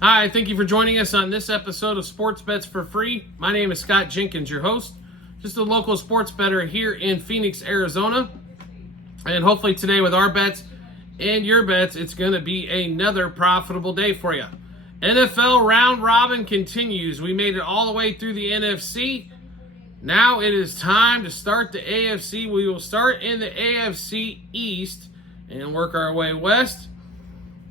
Hi, thank you for joining us on this episode of Sports Bets for Free. My name is Scott Jenkins, your host. Just a local sports bettor here in Phoenix, Arizona. And hopefully today with our bets and your bets, it's going to be another profitable day for you. NFL round robin continues. We made it all the way through the NFC. Now it is time to start the AFC. We will start in the AFC East and work our way west.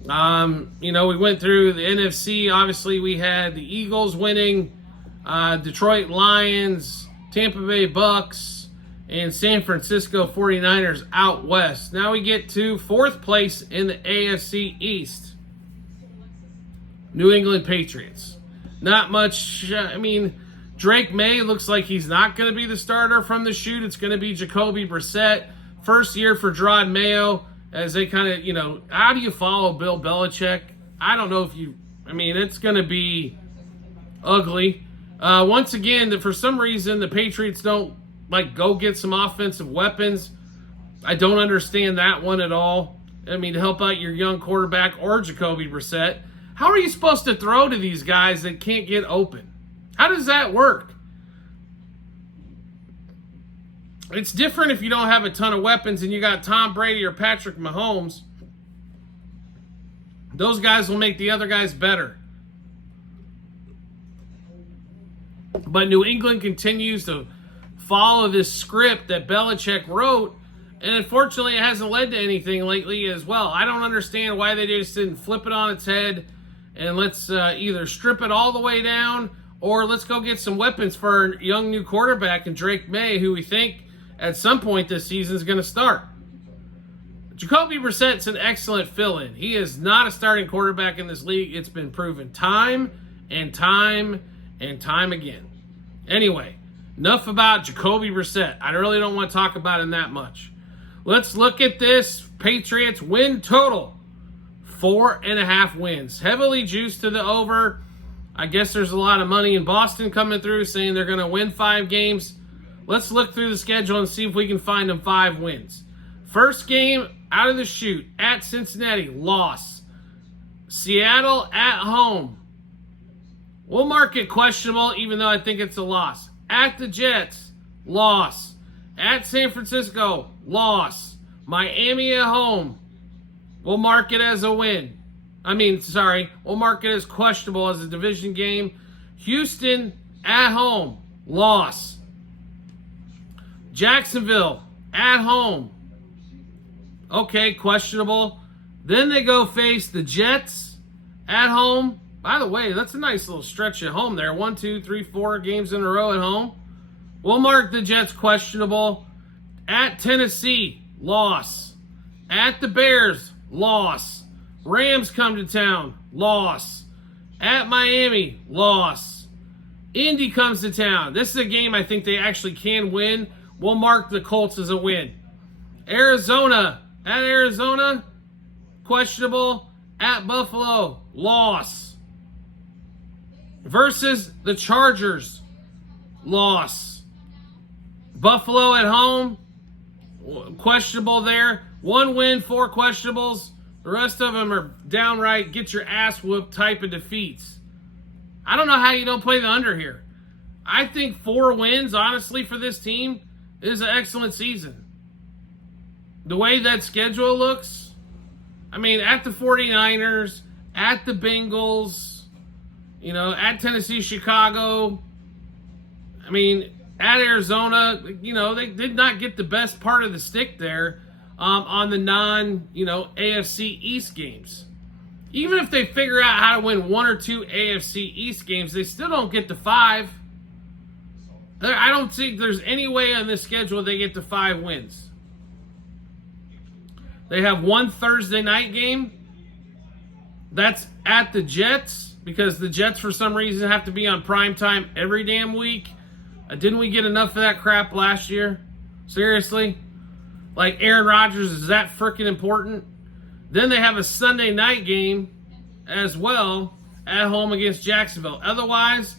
We went through the NFC. Obviously, we had the Eagles winning, Detroit Lions, Tampa Bay Bucks, and San Francisco 49ers out west. Now we get to fourth place in the AFC East. New England Patriots. Not much, Drake May looks like he's not going to be the starter from the chute. It's going to be Jacoby Brissett. First year for Gerard Mayo. As they kind of, how do you follow Bill Belichick? I don't know if it's going to be ugly. Once again, for some reason, the Patriots don't, go get some offensive weapons. I don't understand that one at all. To help out your young quarterback or Jacoby Brissett. How are you supposed to throw to these guys that can't get open? How does that work? It's different if you don't have a ton of weapons and you got Tom Brady or Patrick Mahomes. Those guys will make the other guys better. But New England continues to follow this script that Belichick wrote, and unfortunately it hasn't led to anything lately as well. I don't understand why they just didn't flip it on its head and let's either strip it all the way down or let's go get some weapons for our young new quarterback and Drake May, who we think at some point this season is going to start. Jacoby Brissett's an excellent fill-in. He is not a starting quarterback in this league. It's been proven time and time and time again. Anyway, enough about Jacoby Brissett. I really don't want to talk about him that much. Let's look at this Patriots win total. 4.5 wins. Heavily juiced to the over. I guess there's a lot of money in Boston coming through saying they're going to win 5 games. Let's look through the schedule and see if we can find them 5 wins. First game out of the chute at Cincinnati, loss. Seattle at home. We'll mark it questionable, even though I think it's a loss. At the Jets, loss. At San Francisco, loss. Miami at home. We'll mark it as a win. We'll mark it as questionable as a division game. Houston at home, loss. Jacksonville at home. Okay, questionable. Then they go face the Jets at home. By the way, that's a nice little stretch at home there. 1, 2, 3, 4 games in a row at home. We'll mark the Jets questionable. At Tennessee, loss. At the Bears, loss. Rams come to town, loss. At Miami, loss. Indy comes to town. This is a game I think they actually can win. We'll mark the Colts as a win. Arizona, at Arizona, questionable. At Buffalo, loss. Versus the Chargers, loss. Buffalo at home, questionable there. 1 win, 4 questionables. The rest of them are downright get your ass whooped type of defeats. I don't know how you don't play the under here. I think 4 wins, honestly, for this team is an excellent season. The way that schedule looks, at the 49ers, at the Bengals, at Tennessee, Chicago, at Arizona, they did not get the best part of the stick there on the AFC East games. Even if they figure out how to win 1 or 2 AFC East games, they still don't get to 5. I don't think there's any way on this schedule they get to 5 wins. They have 1 Thursday night game. That's at the Jets, because the Jets for some reason have to be on prime time every damn week. Didn't we get enough of that crap last year? Seriously? Aaron Rodgers, is that freaking important? Then they have a Sunday night game as well at home against Jacksonville. Otherwise,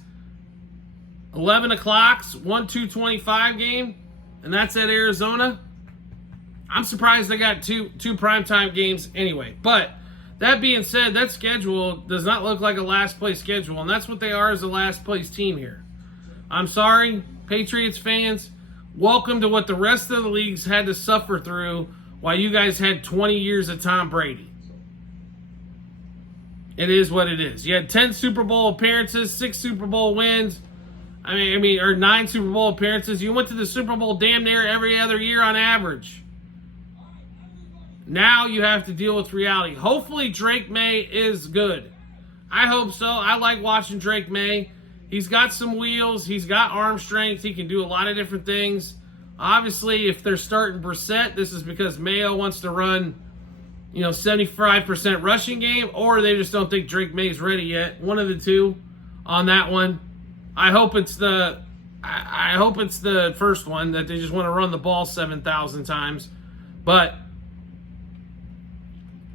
11 o'clock's 1-2-25 game, and that's at Arizona. I'm surprised they got two primetime games anyway. But That being said, that schedule does not look like a last place schedule, and that's what they are as a last place team here. I'm sorry, Patriots fans. Welcome to what the rest of the leagues had to suffer through while you guys had 20 years of Tom Brady. It is what it is. You had 10 Super Bowl appearances, 6 Super Bowl wins. Or 9 Super Bowl appearances. You went to the Super Bowl damn near every other year on average. Now you have to deal with reality. Hopefully Drake May is good. I hope so. I like watching Drake May. He's got some wheels. He's got arm strength. He can do a lot of different things. Obviously, if they're starting Brissett, this is because Mayo wants to run, 75% rushing game, or they just don't think Drake May's ready yet. One of the two on that one. I hope it's the first one, that they just want to run the ball 7,000 times. But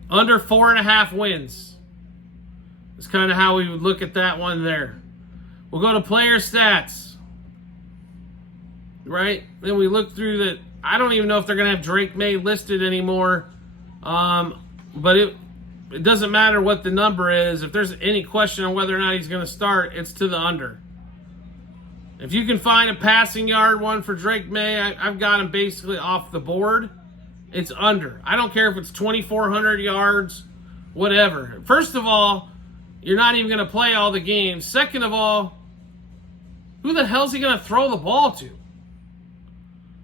under 4.5 wins is kind of how we would look at that one there. We'll go to player stats. Right? Then we look through the... I don't even know if they're going to have Drake May listed anymore. But it doesn't matter what the number is. If there's any question on whether or not he's going to start, it's to the under. If you can find a passing yard one for Drake May, I've got him basically off the board. It's under. I don't care if it's 2,400 yards, whatever. First of all, you're not even going to play all the games. Second of all, who the hell's he going to throw the ball to?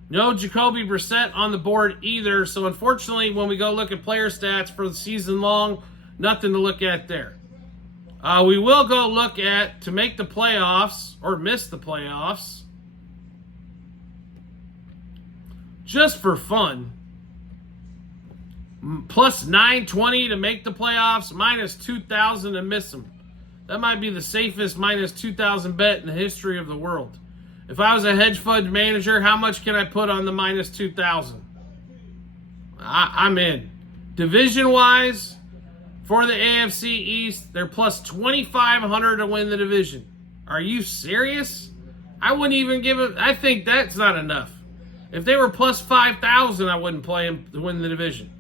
No Jacoby Brissett on the board either. So unfortunately, when we go look at player stats for the season long, nothing to look at there. We will go look at, to make the playoffs, or miss the playoffs, just for fun, plus 920 to make the playoffs, minus 2,000 to miss them. That might be the safest minus 2,000 bet in the history of the world. If I was a hedge fund manager, how much can I put on the minus 2,000? I'm in. Division-wise, for the AFC East, they're plus 2,500 to win the division. Are you serious? I wouldn't even give it. I think that's not enough. If they were plus 5,000, I wouldn't play them to win the division.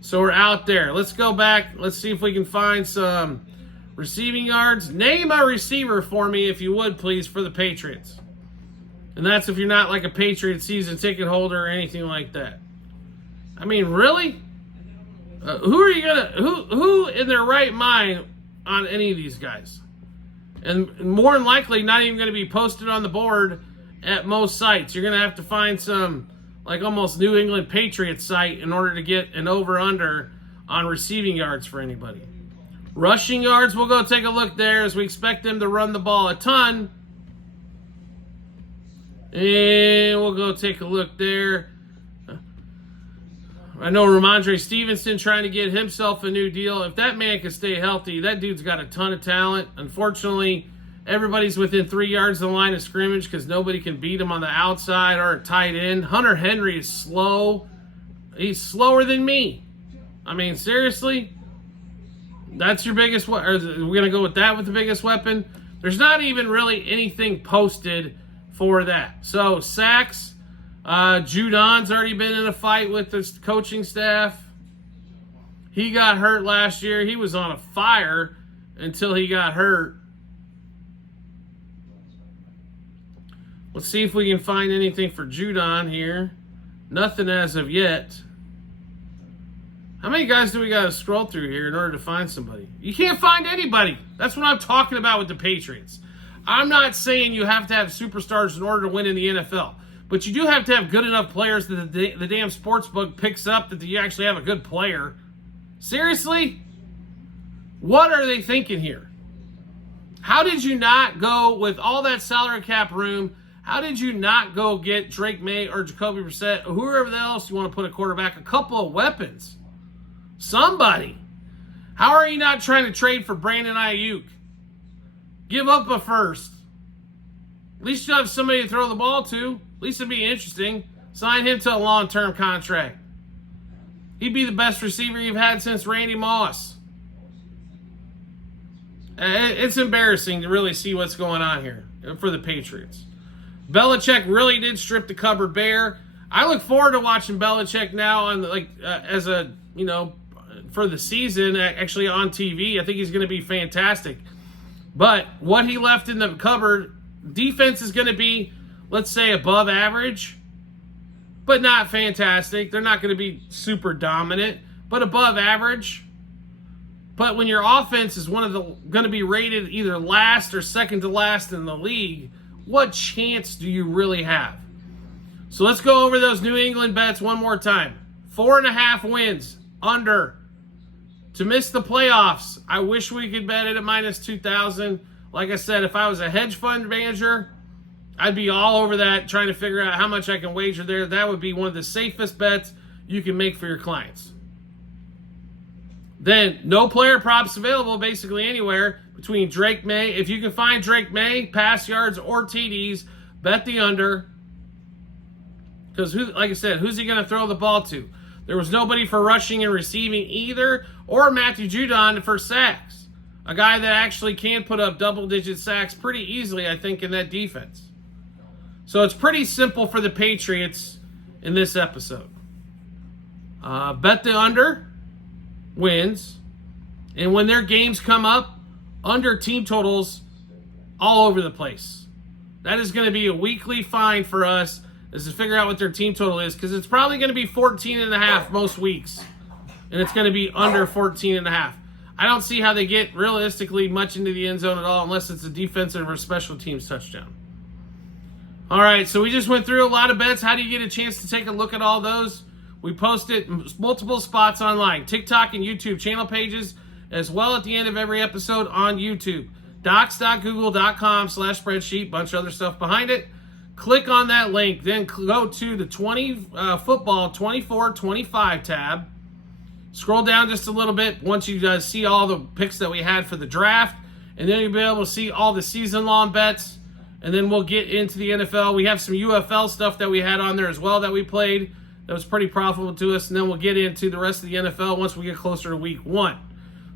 So we're out there. Let's go back. Let's see if we can find some receiving yards. Name a receiver for me, if you would, please, for the Patriots. And that's if you're not like a Patriots season ticket holder or anything like that. I mean, really? Who in their right mind on any of these guys? And more than likely, not even going to be posted on the board at most sites. You're going to have to find some, like almost New England Patriots site in order to get an over-under on receiving yards for anybody. Rushing yards, we'll go take a look there as we expect them to run the ball a ton. And we'll go take a look there. I know Ramondre Stevenson trying to get himself a new deal. If that man can stay healthy, that dude's got a ton of talent. Unfortunately, everybody's within 3 yards of the line of scrimmage because nobody can beat him on the outside or a tight end. Hunter Henry is slow. He's slower than me. I mean, seriously? That's your biggest weapon? We're going to go with that with the biggest weapon? There's not even really anything posted for that. So, sacks. Judon's already been in a fight with the coaching staff. He got hurt last year. He was on a fire until he got hurt. Let's see if we can find anything for Judon here. Nothing as of yet. How many guys do we got to scroll through here in order to find somebody? You can't find anybody. That's what I'm talking about with the Patriots. I'm not saying you have to have superstars in order to win in the NFL. But you do have to have good enough players that the damn sportsbook picks up that you actually have a good player. Seriously? What are they thinking here? How did you not go with all that salary cap room? How did you not go get Drake May or Jacoby Brissett or whoever else you want to put a quarterback? A couple of weapons. Somebody. How are you not trying to trade for Brandon Ayuk? Give up a first. At least you'll have somebody to throw the ball to. At least it'd be interesting. Sign him to a long-term contract. He'd be the best receiver you've had since Randy Moss. It's embarrassing to really see what's going on here for the Patriots. Belichick really did strip the cupboard bare. I look forward to watching Belichick now on as a for the season, actually on TV. I think he's going to be fantastic. But what he left in the cupboard, defense is going to be, let's say, above average, but not fantastic. They're not going to be super dominant, but above average. But when your offense is going to be rated either last or second to last in the league, what chance do you really have? So let's go over those New England bets one more time. 4.5 wins, under. To miss the playoffs, I wish we could bet it at minus 2,000. Like I said, if I was a hedge fund manager, I'd be all over that, trying to figure out how much I can wager there. That would be one of the safest bets you can make for your clients. Then, no player props available basically anywhere between Drake May. If you can find Drake May, pass yards or TDs, bet the under. Because, like I said, who's he going to throw the ball to? There was nobody for rushing and receiving either, or Matthew Judon for sacks. A guy that actually can put up double-digit sacks pretty easily, I think, in that defense. So it's pretty simple for the Patriots in this episode. Bet the under wins, and when their games come up, under team totals all over the place. That is going to be a weekly find for us, is to figure out what their team total is, because it's probably going to be 14.5 most weeks, and it's going to be under 14.5. I don't see how they get realistically much into the end zone at all unless it's a defensive or special teams touchdown. All right, so we just went through a lot of bets. How do you get a chance to take a look at all those? We posted multiple spots online, TikTok and YouTube channel pages, as well at the end of every episode on YouTube. Docs.google.com/spreadsheet, bunch of other stuff behind it. Click on that link, then go to the football 24-25 tab. Scroll down just a little bit once you see all the picks that we had for the draft, and then you'll be able to see all the season-long bets, and then we'll get into the NFL. We have some UFL stuff that we had on there as well that we played. That was pretty profitable to us, and then we'll get into the rest of the NFL once we get closer to week 1.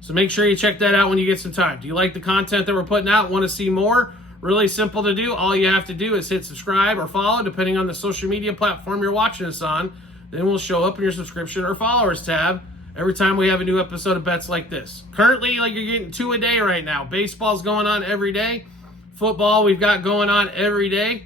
So make sure you check that out when you get some time. Do you like the content that we're putting out? Want to see more? Really simple to do. All you have to do is hit subscribe or follow, depending on the social media platform you're watching us on. Then we'll show up in your subscription or followers tab every time we have a new episode of bets like this. Currently, like, you're getting 2 a day right now. Baseball's going on every day. Football we've got going on every day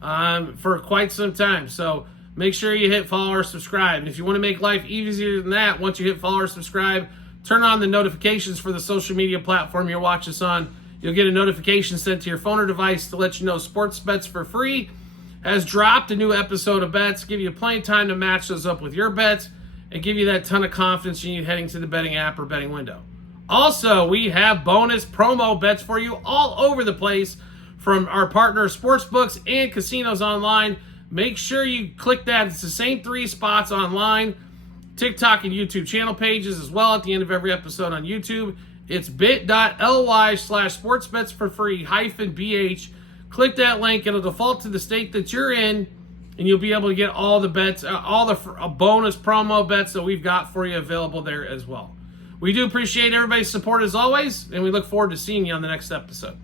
for quite some time. So make sure you hit follow or subscribe. And if you want to make life easier than that, once you hit follow or subscribe, turn on the notifications for the social media platform you're watching us on. You'll get a notification sent to your phone or device to let you know Sports Bets for Free has dropped a new episode of bets, give you plenty of time to match those up with your bets, and give you that ton of confidence you need heading to the betting app or betting window. Also, we have bonus promo bets for you all over the place from our partner sportsbooks and casinos online. Make sure you click that. It's the same 3 spots online, TikTok and YouTube channel pages as well at the end of every episode on YouTube. It's bit.ly/sportsbetsforfree-bh. Click that link. It'll default to the state that you're in, and you'll be able to get all the bets, all the bonus promo bets that we've got for you available there as well. We do appreciate everybody's support as always, and we look forward to seeing you on the next episode.